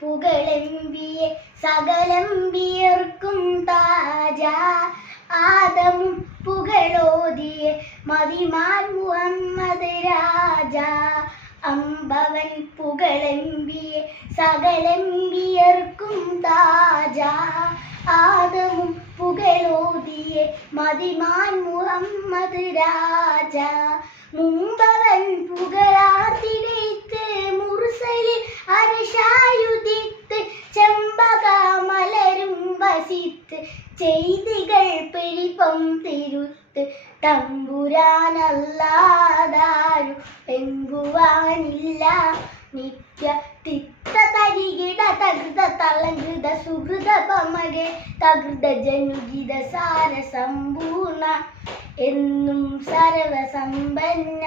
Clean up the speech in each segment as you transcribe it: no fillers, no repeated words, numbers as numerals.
പുകളെമ്പിയെ സകലം വിയർക്കും താജ ആദമും പുകളോതിയെ മദിമാൻ മുഹമ്മദ് രാജ അമ്പവൻ പുകളെമ്പിയെ സകലം വിയർക്കും താജ ആദമും പുകളോതിയെ മദിമാൻ മുഹമ്മദ് രാജ മുമ്പവൻ പുകളാർത്തിടേത്ത് മുർസലിൽ അർശായുദിത്ത് ചെമ്പക മലരും വസിത്ത് ചെയ്തികൾ പെരിപ്പം തിരുത്ത് തമ്പുരാനല്ലാതാരു പെങ്കുവാനില്ല നിത്യ തിത്ത തരികിട തകൃത തളങ്കൃത സുഹൃത പമകെ തകൃത ജനുഗിത സാര സമ്പൂർണ എന്നും സർവസമ്പന്ന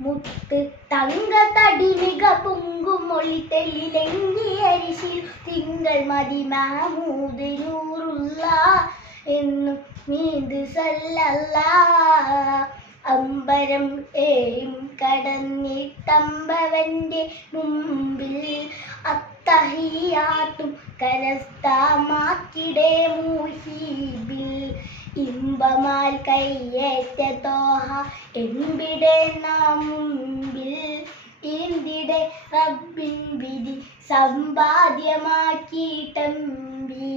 മുത്ത് തങ്ക തടിമിക പൊങ്കുമൊളി തെളിലെങ്കിയരിശിൽ തിങ്കൾ മതി മഹമൂദ് നൂറുള്ള എന്നും മീത് സല്ലല്ലാ അമ്പരം ഏയും കടന്നിട്ടമ്പവന്റെ മുമ്പിൽ അത്തഹിയാത്തും കരസ്ഥമാക്കിടേ മുഹീബിൽ ഇമ്പമാൽ കയ്യേറ്റ തോഹ എമ്പിടെ നാം മുമ്പിൽ ഇന്തിടെ റബ്ബിൻ വിധി സമ്പാദ്യമാക്കിയിട്ടമ്പി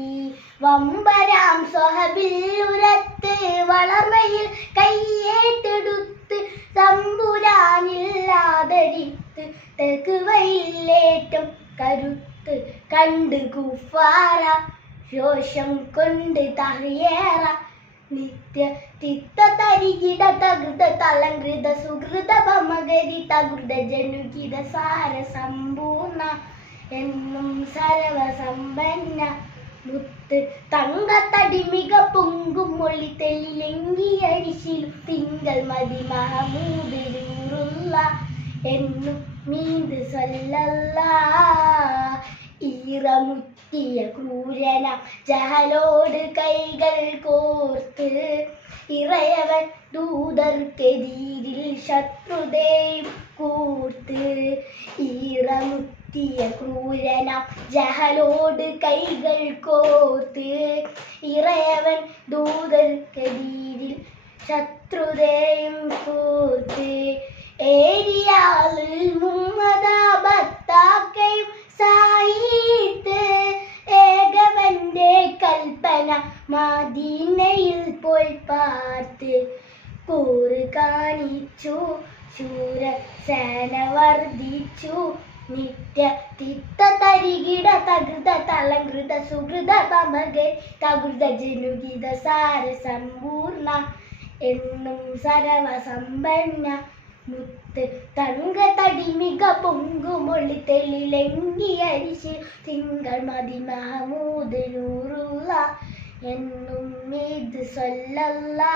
വമ്പരാം സ്വഹബിൽ ഉരത്ത് വളർമയിൽ കയ്യേറ്റെടുത്ത് തമ്പുരാനില്ലാതരിത്ത് തെക്കുവയിലേറ്റം കരുത്ത് കണ്ട് കുഫാര രോഷം കൊണ്ട് തഹിയേറ നിത്യ തിത്ത തരികിട തകൃത തളങ്കൃത സുഹൃത ഭമകരി തകൃത ജനുകിത സാര സമ്പൂർണ എന്നും സർവസമ്പന്ന മുത്ത് തങ്ക തടിമിക പൊങ്കുമൊളി തെളിലെങ്കിയരിശിൽ തിങ്കൾ മതി മഹമൂദ് നൂറുള്ള എന്നും മീത് സല്ലല്ലാ ഈറമുറ്റിയ ക്രൂരന ജഹലോട് കൈകൾ കോർത്ത് ഇറയവൻ ദൂതർക്കെതിരിൽ ശത്രുതയും കൂർത്ത് ഈറമുറ്റിയ ക്രൂരന ജഹലോട് കൈകൾ കോർത്ത് ഇറയവൻ ദൂതർക്കെതിരിൽ ശത്രുതയും കൂർത്ത് ഏരിയാളിൽ മുങ്ങതാബത്താക്കയും സായിത്ത് ഏകവന്റെ കൽപ്പന മദീനയിൽ പോയി പാർത്ത് കൂറ് കാണിച്ചു ശൂരസേന വർദ്ധിച്ചു നിത്യ തിത്ത തരികിട തകൃത തളങ്കൃത സുഹൃത പമകെ തകൃത ജനുഗിത സാര സമ്പൂർണ എന്നും സർവസമ്പന്ന മുത്ത് തങ്ക തടിമിക പൊങ്കുമൊളി തെളിലെങ്കിയരിശിൽ തിങ്കൾ മതി മഹമൂദ് നൂറുള്ള എന്നും മീത് സല്ലല്ലാ